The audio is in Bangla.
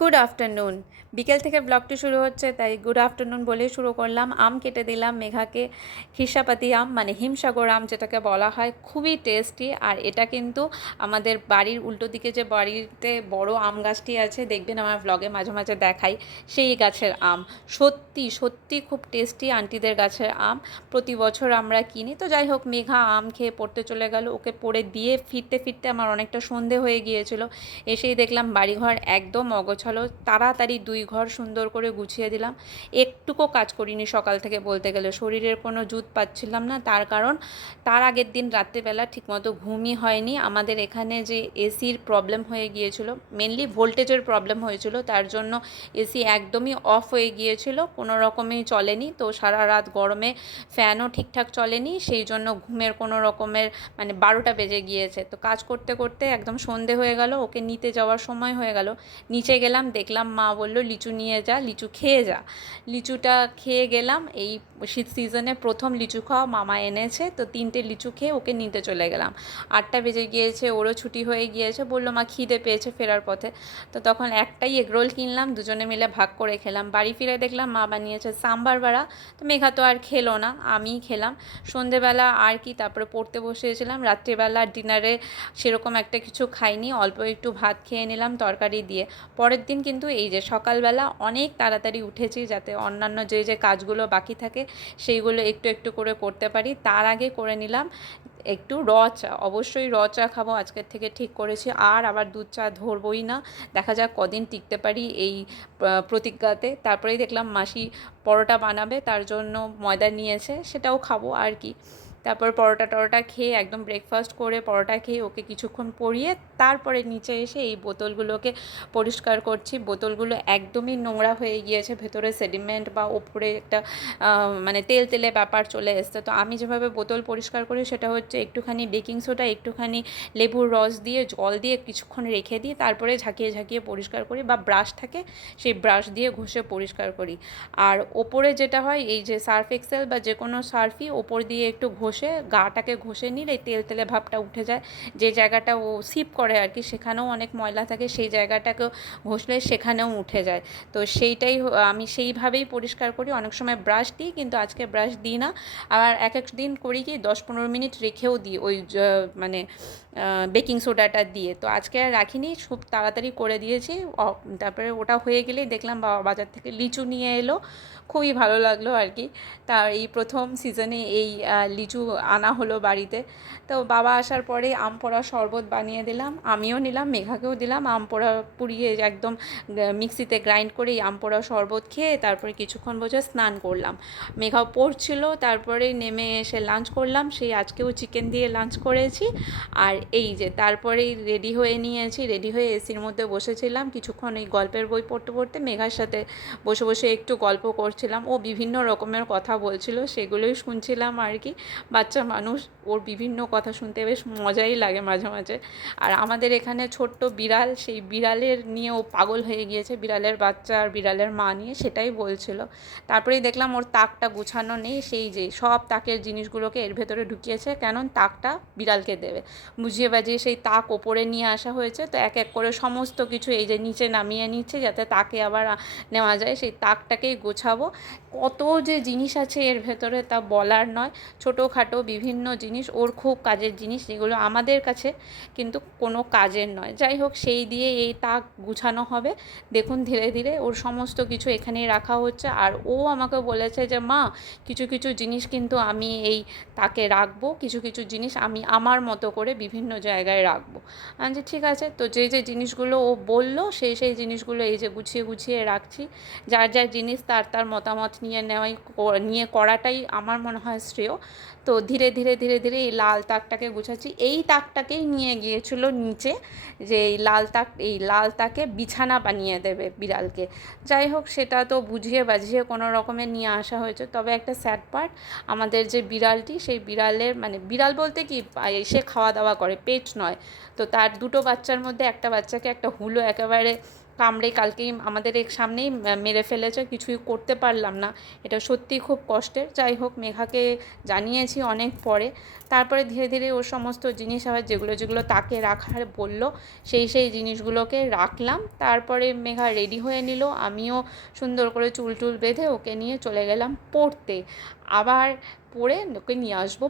Good afternoon. বিকেল থেকে ব্লগটি শুরু হচ্ছে, তাই গুড আফটারনুন বলেই শুরু করলাম। আম কেটে দিলাম মেঘাকে। খিরসাপাতি আম মানে হিমসাগর আম যেটাকে বলা হয়, খুবই টেস্টি। আর এটা কিন্তু আমাদের বাড়ির উল্টো দিকে যে বাড়িতে বড় আম গাছটি আছে, দেখবেন আমার ব্লগে মাঝে মাঝে দেখাই, সেই গাছের আম সত্যি সত্যি খুব টেস্টি। আন্টিদের গাছের আম প্রতি বছর আমরা কিনি। তো যাই হোক, মেঘা আম খেয়ে পড়তে চলে গেল। ওকে পড়ে দিয়ে ফিরতে ফিরতে আমার অনেকটা সন্ধে হয়ে গিয়েছিল। এসেই দেখলাম বাড়িঘর একদম অগোছালো। তাড়াতাড়ি 2 ঘর সুন্দর করে গুছিয়ে দিলাম। একটুকু কাজ করিনি সকাল থেকে, বলতে গেলে শরীরের কোনো জুত পাচ্ছিলাম না। তার কারণ, তার আগের দিন রাত্রেবেলা ঠিকমতো ঘুমই হয়নি। আমাদের এখানে যে এসির প্রবলেম হয়ে গিয়েছিল, মেনলি ভোল্টেজের প্রবলেম হয়েছিল, তার জন্য এসি একদমই অফ হয়ে গিয়েছিল, কোনো রকমেই চলেনি। তো সারা রাত গরমে ফ্যানও ঠিকঠাক চলেনি, সেই জন্য ঘুমের কোনো রকমের মানে 12টা বেজে গিয়েছে। তো কাজ করতে করতে একদম সন্ধে হয়ে গেল, ওকে নিতে যাওয়ার সময় হয়ে গেল। নিচে গেলাম, দেখলাম মা বলল লিচু নিয়ে যা, লিচু খেয়ে যা। লিচুটা খেয়ে গেলাম। এই শীত সিজনে প্রথম লিচু খাওয়া মামা এনেছে, তো 3টে লিচু খেয়ে ওকে নিতে চলে গেলাম। 8টা বেজে গিয়েছে, ওরও ছুটি হয়ে গিয়েছে। বললো মা খিদে পেয়েছে ফেরার পথে। তো তখন একটাই এগরোল কিনলাম, দুজনে মিলে ভাগ করে খেলাম। বাড়ি ফিরে দেখলাম মা বানিয়েছে সাম্বার বড়া। তো মেঘা তো আর খেলো না, আমিই খেলাম। সন্ধেবেলা আর কি, তারপরে পড়তে বসেছিলাম। রাত্রিবেলা ডিনারে সেরকম একটা কিছু খাইনি, অল্প একটু ভাত খেয়ে নিলাম তরকারি দিয়ে। পরের দিন কিন্তু এই যে সকালবেলা অনেক তাড়াতাড়ি উঠেছি, যাতে অন্যান্য যে যে কাজগুলো বাকি থাকে সেইগুলো একটু একটু করে করতে পারি। তার আগে করে নিলাম একটু র চা। অবশ্যই র চা খাবো আজকের থেকে ঠিক করেছি, আর আবার দুধ চা ধরবই না। দেখা যাক কদিন টিকতে পারি এই প্রতিজ্ঞাতে। তারপরেই দেখলাম মাসি পরোটা বানাবে, তার জন্য ময়দা নিয়েছে, সেটাও খাবো আর কি। তারপর পরোটা টরোটা খেয়ে একদম ব্রেকফাস্ট করে পরোটা খেয়ে ওকে কিছুক্ষণ পরিয়ে তারপরে নিচে এসে এই বোতলগুলোকে পরিষ্কার করছি। বোতলগুলো একদমই নোংরা হয়ে গিয়েছে, ভেতরে সেডিমেন্ট বা ওপরে একটা মানে তেল তেলে ব্যাপার চলে এসছে। তো আমি যেভাবে বোতল পরিষ্কার করি সেটা হচ্ছে একটুখানি বেকিং সোডা, একটুখানি লেবুর রস দিয়ে জল দিয়ে কিছুক্ষণ রেখে দিই, তারপরে ঝাঁকিয়ে ঝাঁকিয়ে পরিষ্কার করি, বা ব্রাশ থাকে সেই ব্রাশ দিয়ে ঘষে পরিষ্কার করি। আর ওপরে যেটা হয়, এই যে সার্ফ এক্সেল বা যে কোনো সার্ফই ওপর দিয়ে একটু ঘষে গাটাকে ঘষে নিলে এই তেল তেলে ভাবটা উঠে যায়। যে জায়গাটা ও সিপ করে আর কি, সেখানেও অনেক ময়লা থাকে, সেই জায়গাটাকেও ঘষলে সেখানেও উঠে যায়। তো সেইটাই আমি সেইভাবেই পরিষ্কার করি। অনেক সময় ব্রাশ দিই, কিন্তু আজকে ব্রাশ দিই না। আবার এক এক দিন করি কি 10-15 মিনিট রেখেও দিই ওই মানে বেকিং সোডাটা দিয়ে। তো আজকে আর রাখিনি, খুব তাড়াতাড়ি করে দিয়েছি। তারপরে ওটা হয়ে গেলেই দেখলাম বাবা বাজার থেকে লিচু নিয়ে এলো, খুবই ভালো লাগলো আর কি। তার এই প্রথম সিজনে এই লিচু আনা হলো বাড়িতে। তো বাবা আসার পরে আম পোড়া শরবত বানিয়ে দিলাম, আমিও নিলাম, মেঘাকেও দিলাম। আম পোড়া পুড়িয়ে একদম মিক্সিতে গ্রাইন্ড করে আম পোড়া শরবত খেয়ে তারপরে কিছুক্ষণ বসে স্নান করলাম। মেঘাও পড়ছিল, তারপরে নেমে এসে লাঞ্চ করলাম। সেই আজকেও চিকেন দিয়ে লাঞ্চ করেছি। আর এই যে তারপরেই রেডি হয়ে নিয়েছি, রেডি হয়ে এসির মধ্যে বসেছিলাম কিছুক্ষণ এই গল্পের বই পড়তে পড়তে। মেঘার সাথে বসে বসে একটু গল্প করছিলাম, ও বিভিন্ন রকমের কথা বলছিল, সেগুলোই শুনছিলাম আর কি। বাচ্চা মানুষ, ওর বিভিন্ন কথা শুনতে বেশ মজাই লাগে মাঝে মাঝে। আর আমাদের এখানে ছোট্ট বিড়াল, সেই বিড়ালের নিয়ে ও পাগল হয়ে গিয়েছে, বিড়ালের বাচ্চা আর বিড়ালের মা নিয়ে, সেটাই বলছিল। তারপরেই দেখলাম ওর তাকটা গুছানো নেই, সেই যে সব তাকের জিনিসগুলোকে এর ভেতরে ঢুকিয়েছে, কেন তাকটা বিড়ালকে দেবে। বুঝিয়ে বাজিয়ে সেই তাক ওপরে নিয়ে আসা হয়েছে। তো এক এক করে সমস্ত কিছু এই যে নিচে নামিয়ে নিচ্ছে, যাতে তাকে আবার নেওয়া যায়। সেই তাকটাকেই গোছাবো। কত যে জিনিস আছে এর ভেতরে তা বলার নয়। ছোটোখাটো বিভিন্ন জিনিস, ওর খুব কাজের জিনিস, যেগুলো আমাদের কাছে কিন্তু কোনো কাজের নয়। যাই হোক, সেই দিয়ে এই তাক গুছানো হবে। দেখুন ধীরে ধীরে ওর সমস্ত কিছু এখানেই রাখা হচ্ছে। আর ও আমাকে বলেছে যে মা, কিছু কিছু জিনিস কিন্তু আমি এই তাকে রাখবো, কিছু কিছু জিনিস আমি আমার মতো করে বিভিন্ন জায়গায় রাখবো। যে ঠিক আছে। তো যে যে জিনিসগুলো ও বললো সেই সেই জিনিসগুলো এই যে গুছিয়ে গুছিয়ে রাখছি। যার যার জিনিস তার তার মতামত নিয়ে নেওয়াই, নিয়ে করাটাই আমার মনে হয় শ্রেয়। তো ধীরে ধীরে ধীরে ধীরে এই লাল তাকটাকে গুছাচ্ছি। এই তাকটাকেই নিয়ে গিয়েছিল নিচে, যে এই লাল তাক, এই লাল তাকে বিছানা বানিয়ে দেবে বিড়ালকে। যাই হোক, সেটা তো বুঝিয়ে বাঝিয়ে কোনো রকমে নিয়ে আসা হয়েছে। তবে একটা স্যাড পার্ট, আমাদের যে বিড়ালটি, সেই বিড়ালের মানে বিড়াল বলতে কি, এসে খাওয়া দাওয়া করে, পেট নয়। তো তার দুটো বাচ্চার মধ্যে একটা বাচ্চাকে একটা হুলো একেবারে কামড়ে কালকেই আমাদের সামনেই মেরে ফেলেছে, কিছুই করতে পারলাম না। এটা সত্যিই খুব কষ্টের। যাই হোক, মেঘাকে জানিয়েছি অনেক পরে। তারপরে ধীরে ধীরে ওর সমস্ত জিনিস আবার যেগুলো যেগুলো তাকে রাখার বলল সেই জিনিসগুলোকে রাখলাম। তারপরে মেঘা রেডি হয়ে নিল, আমিও সুন্দর করে চুল টুল বেঁধে ওকে নিয়ে চলে গেলাম পড়তে। আবার পড়ে ওকে নিয়ে আসবো।